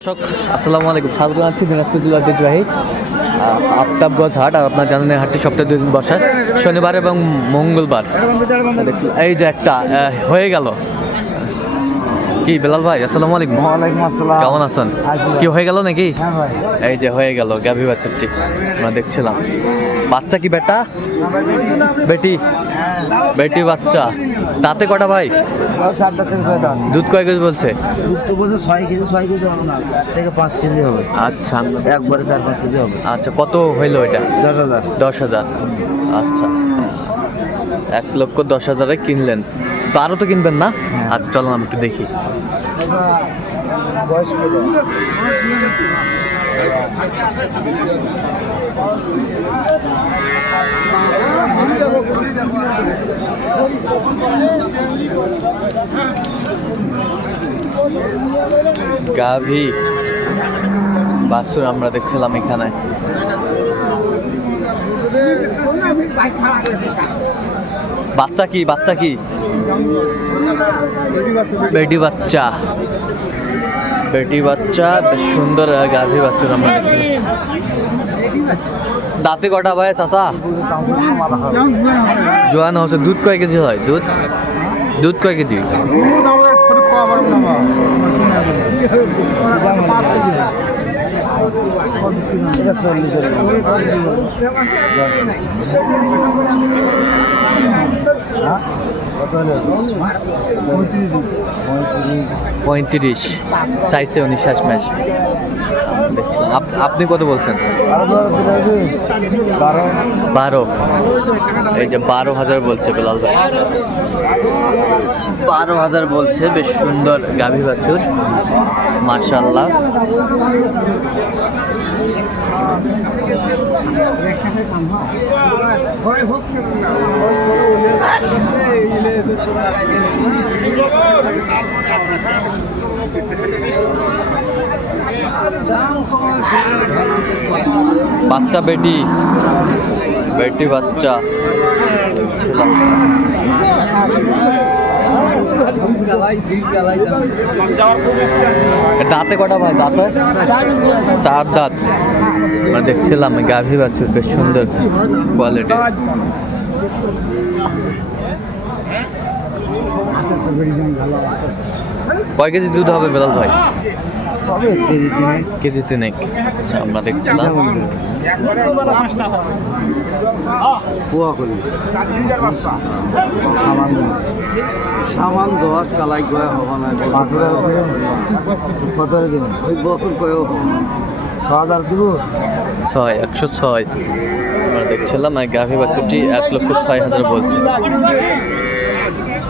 দর্শক আসসালামু আলাইকুম। স্বাগত আছি দিনাজপুর জেলার আহ, আফতাবগঞ্জ হাট আর আপনার জানেন হাটটি সপ্তাহে দুই দিন বসায় শনিবার এবং মঙ্গলবার। এই যে একটা আহ, হয়ে গেল। কি বেলাল ভাই আসসালামু আলাইকুম। ওয়ালাইকুম আসসালাম। কেমন আছেন? কি হয়ে গেল নাকি? হ্যাঁ ভাই। এই যে হয়ে গেল গাভী বাচ্চাটি আমরা দেখছিলাম। বাচ্চা কি বেটা? বেটি। বেটি বাচ্চা। তাতে কটা ভাই? দুধ কয় কেজি বলছে? দুধ তো বলছে ছয় কেজি ছয় কেজি হবে না। থেকে পাঁচ কেজি হবে। আচ্ছা। একবারে চার পাঁচ কেজি হবে। আচ্ছা কত হইল এটা? দশ হাজার। দশ হাজার। আচ্ছা। এক লক্ষ দশ হাজারে কিনলেন। তো আরও তো কিনবেন না? হ্যাঁ। আচ্ছা চলুন আমি একটু দেখি। গাভী বাসুর আমরা দেখছিলাম এখানে। বাচ্চা কি বাচ্চা কি? বেটি বাচ্চা। বেটি বাচ্চা বেশ সুন্দর গাভী বাচ্চা আমরা দাঁতে কটা ভাই চাচা? জোয়ান হচ্ছে দুধ কয় কেজি হয়? দুধ? দুধ কয় কেজি। এটা চল্লিশ কত হলো পঁয়ত্রিশ। পঁয়ত্রিশ। পঁয়ত্রিশ চাইছে উনি শেষ ম্যাচ। দেখছিলাম। আপ- আপনি কত বলছেন? বারো। এই যে বারো হাজার বলছে বেলাল ভাই। বারো হাজার বলছে, বেশ সুন্দর গাভী বাছুর। মার্শাল্লাহ বাচ্চা বেটি। বেটি বাচ্চা। দাঁতে কটা ভাই, দাঁতে? চার দাঁত। আমরা দেখছিলাম গাভী বাছুর বেশ সুন্দর কোয়ালিটি কয় কেজি দুধ হবে বেলাল ভাই? কেজি তিনে কেজি তিনেক। আচ্ছা আমরা দেখছিলাম। সামান দশ কালাই কয়ে হবা না করে কত করে দেবেন ওই বছর কয়ে ছ হাজার দিব? ছয় একশো ছয়। আমরা দেখছিলাম এই গাভী বাছুরটি এক লক্ষ ছয় হাজার বলছে।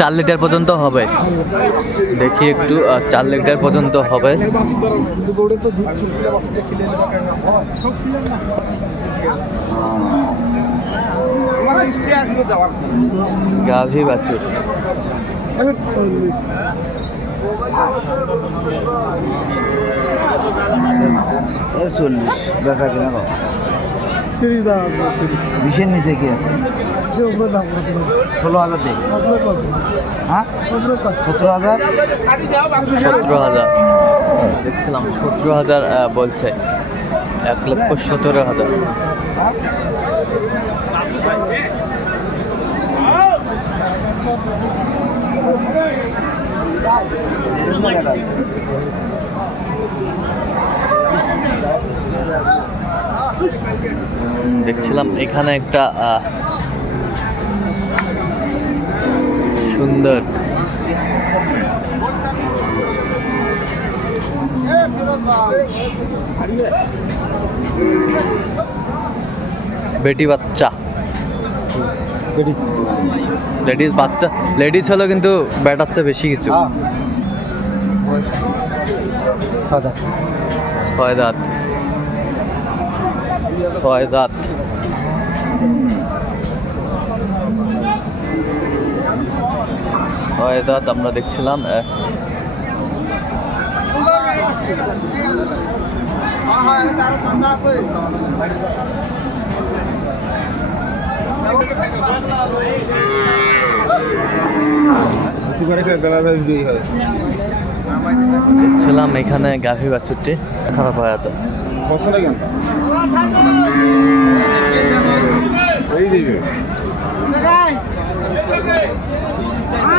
চার লিটার পর্যন্ত। হবে। দেখি একটু চার লিটার পর্যন্ত হবে। গাভী বাছুর। চল্লিশ বেচা কিনা কম। বিশের নিচে কি আছে? ষোলো হাজার দেখ হ্যাঁ? সতেরো হাজার? সতেরো হাজার। দেখছিলাম সতেরো হাজার বলছে। এক লক্ষ সতেরো হাজার। দেখছিলাম এখানে একটা সুন্দর। বেটি বাচ্চা। লেডিস বাচ্চা। লেডিস হলো কিন্তু ব্যাটাচ্ছে বেশি কিছু। সাদা ছয় দাঁত। ছয় দাঁত। ছয় দাঁত আমরা দেখছিলাম দেখছিলাম এখানে গাভী বাছুরটি খারাপ হয়ে আছে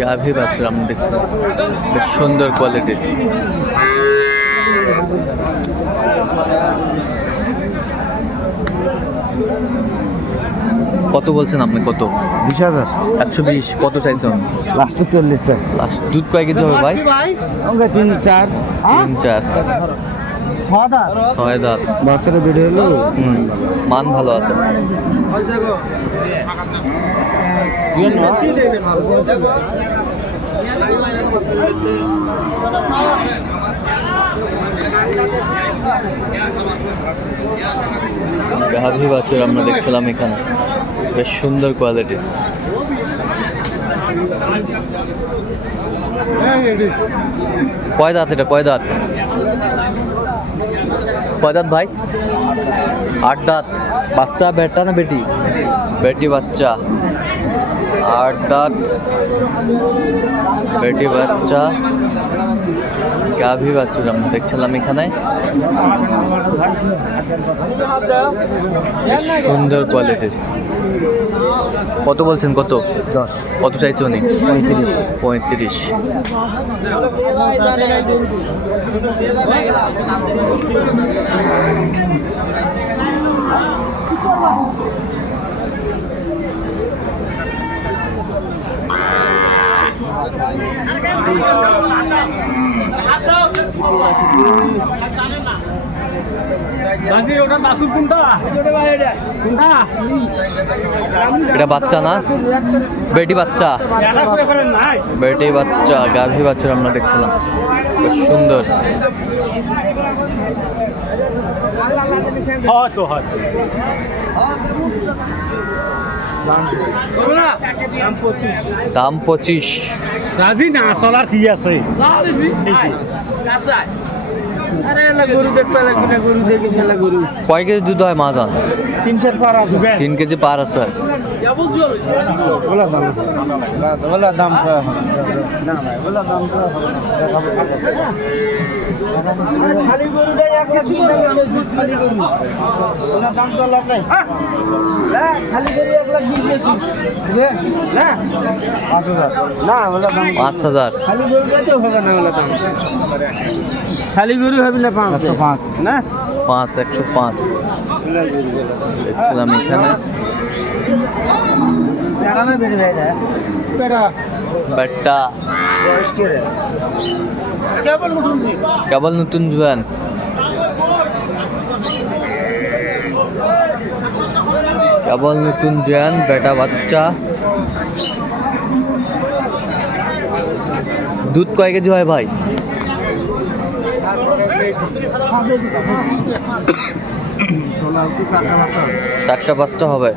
গাভী বাছুর আমরা দেখছিলাম বেশ সুন্দর কোয়ালিটির কত বলছেন আপনি? কত? বিশ হাজার। একশো বিশ। কত চাইছেন? লাস্টে চল্লিশ চার লাস্ট। দুধ কয় কেজি হবে ভাই? তিন চার। তিন চার। ছয় দাঁত বাচ্চারা বেড়ে হলো? মান ভালো আছে। গাভী আমরা দেখছিলাম এখানে। বেশ সুন্দর কোয়ালিটি কয় দাঁত এটা? কয় দাঁত? কয় দাঁত ভাই? আট দাঁত। বাচ্চা, বেটা না বেটি? বেটি, বাচ্চা। আট দাঁত বেটি বাচ্চা গাভী বাছুর আমরা দেখছিলাম এখানে সুন্দর কোয়ালিটির কত বলছেন কত? দশ। কত চাইছে উনি? পঁয়ত্রিশ। পঁয়ত্রিশ। এটা বাচ্চা না? বেটি বাচ্চা। বেটি বাচ্চা গাভী বাচ্চা আমরা দেখছিলাম। সুন্দর। দাম পঁচিশ। রাজি না চলার কি আছে? কয় কেজি দুধ হয় মাঝান তিন চার পার আছে তিন কেজি পার আছে। ওলা দাম দাম না ভাই ওলা দাম খালি গরু দাম তো লাভ নাই। হ্যাঁ, খালি গরু এক লাখ বিশ। না পাঁচ হাজার। না ওলা দাম পাঁচ হাজার। খালি গরু তো হবে না ওলা দাম? খালি গরু হবে না পাঁচ? একশো পাঁচ। না? পাঁচ একশো পাঁচ। দেখছিলাম এখানে। নতুন কেবল নতুন জুয়ান। কেবল নতুন জুয়ান বেটা বাচ্চা। দুধ কয় কেজি হয় ভাই? চারটা পাঁচটা হবে।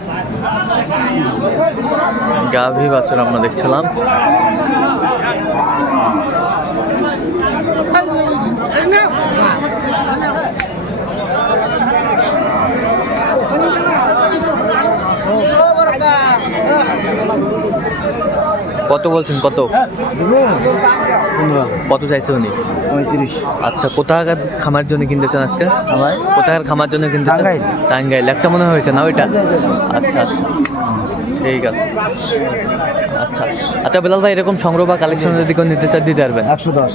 গাভী বাছুর আমরা দেখছিলাম। কত বলছেন কত? কত চাইছে উনি? পঁয়ত্রিশ। আচ্ছা কোথাকার খামার জন্য কিনতেছেন আজকে? আমার কোথাকার খামার জন্য কিনতে। টাঙ্গাইল। একটা মনে হয়েছে না ওইটা? আচ্ছা আচ্ছা। ঠিক আছে। আচ্ছা। আচ্ছা বেলাল ভাই এরকম সংগ্রহ বা কালেকশন যদি কেউ নিতে চায় দিতে পারবেন? একশো দশ।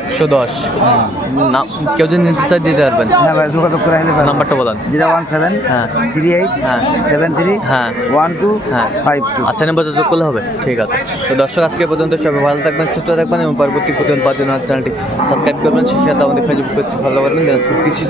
একশো দশ। হ্যাঁ। না কেউ যদি নিতে চায় দিতে পারবেন? হ্যাঁ ভাই যোগাযোগ করে আসলে নাম্বারটা বলেন। জিরো ওয়ান সেভেন হ্যাঁ। থ্রি এইট হ্যাঁ। সেভেন থ্রি হ্যাঁ। ওয়ান টু হ্যাঁ। Five two. আচ্ছা নাম্বার যোগাযোগ করলে হবে? ঠিক আছে। তো দর্শক আজকে পর্যন্ত সবাই ভালো থাকবেন সুস্থ থাকবেন এবং পরবর্তী প্রতিদিন জন্য চ্যানেলটি সাবস্ক্রাইব করবেন। সেই সাথে আমাদের ফেসবুক পেজটি ফলো করবেন। কৃষি